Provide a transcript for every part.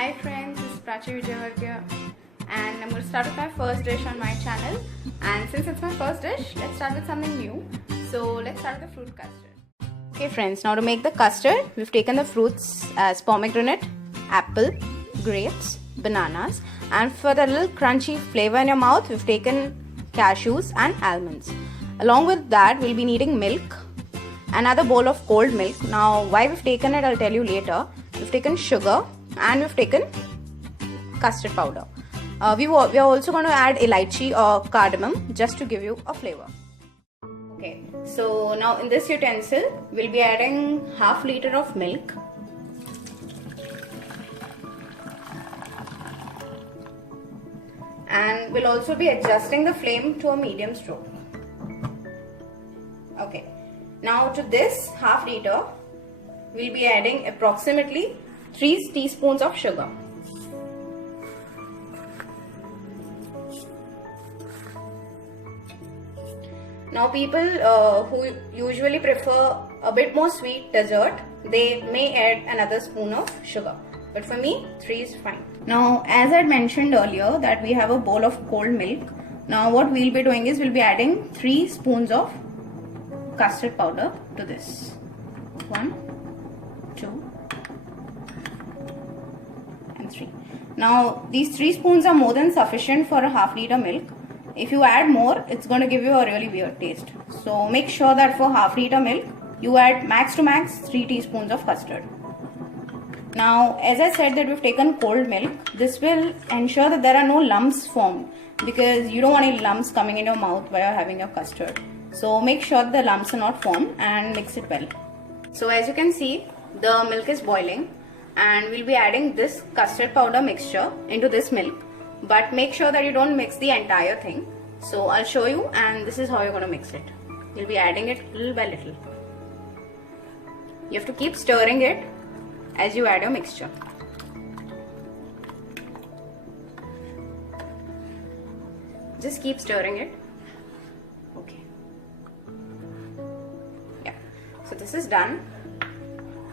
Hi friends, this is Prachi Vijayvargya and I'm going to start with my first dish on my channel. And since it's my first dish, let's start with something new. So let's start with the fruit custard. Okay friends, now to make the custard, we've taken the fruits as pomegranate, apple, grapes, bananas, and for the little crunchy flavor in your mouth, we've taken cashews and almonds. Along with that, we'll be needing milk, another bowl of cold milk. Now why we've taken it, I'll tell you later. We've taken sugar and we've taken custard powder. We are also going to add elaichi or cardamom just to give you a flavor. Okay, so now in this utensil we'll be adding half liter of milk. And we'll also be adjusting the flame to a medium stroke. Okay, now to this half liter we'll be adding approximately 3 teaspoons of sugar. Now people who usually prefer a bit more sweet dessert, they may add another spoon of sugar. But for me, 3 is fine. Now as I had mentioned earlier that we have a bowl of cold milk. Now what we'll be doing is we'll be adding 3 spoons of custard powder to this. 1, 2 and 3. Now these 3 spoons are more than sufficient for a half liter milk. If you add more, it's going to give you a really weird taste. So make sure that for half liter milk, you add max to max 3 teaspoons of custard. Now as I said that we've taken cold milk, this will ensure that there are no lumps formed, because you don't want any lumps coming in your mouth while you're having your custard. So make sure the lumps are not formed and mix it well. So as you can see, the milk is boiling and we'll be adding this custard powder mixture into this milk. But make sure that you don't mix the entire thing. So I'll show you, and this is how you're going to mix it. You'll be adding it little by little. You have to keep stirring it as you add your mixture. Just keep stirring it. Okay. Yeah. So this is done.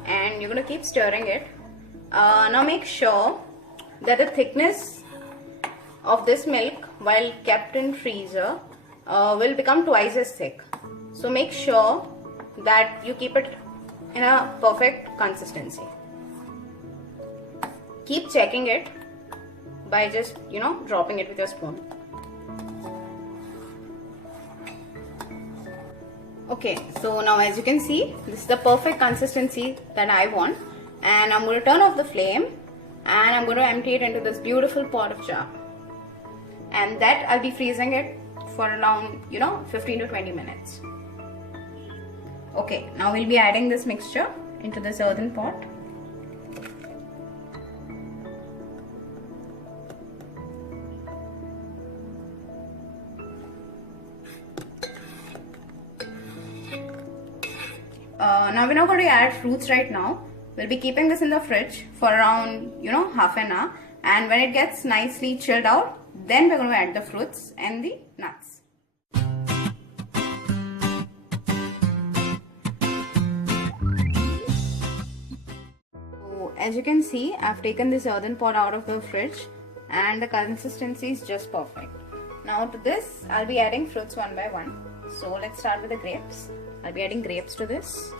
And you're going to keep stirring it. Now make sure that the thickness of this milk while kept in freezer will become twice as thick. So make sure that you keep it in a perfect consistency. Keep checking it by just dropping it with your spoon. Okay, so now as you can see, this is the perfect consistency that I want, and I'm going to turn off the flame and I'm going to empty it into this beautiful pot of jar. And that I'll be freezing it for around 15 to 20 minutes. Okay, now we'll be adding this mixture into this earthen pot. Now we're not going to add fruits right now. We'll be keeping this in the fridge for around half an hour, and when it gets nicely chilled out, then we're going to add the fruits and the nuts. So as you can see, I've taken this earthen pot out of the fridge and the consistency is just perfect. Now to this, I'll be adding fruits one by one. So let's start with the grapes. I'll be adding grapes to this.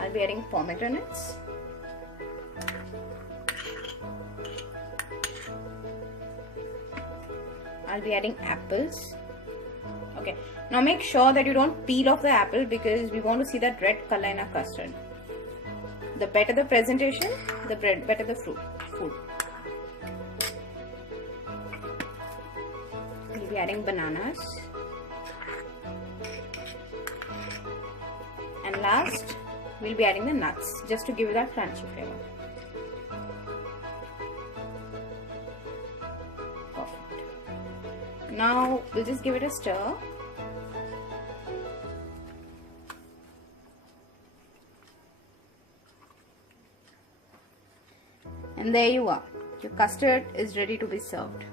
I'll be adding pomegranates. I'll be adding apples. Okay, now make sure that you don't peel off the apple, because we want to see that red color in our custard. The better the presentation, the better the food. We'll be adding bananas. And last, we'll be adding the nuts, just to give you that crunchy flavor. Now we'll just give it a stir. And there you are. Your custard is ready to be served.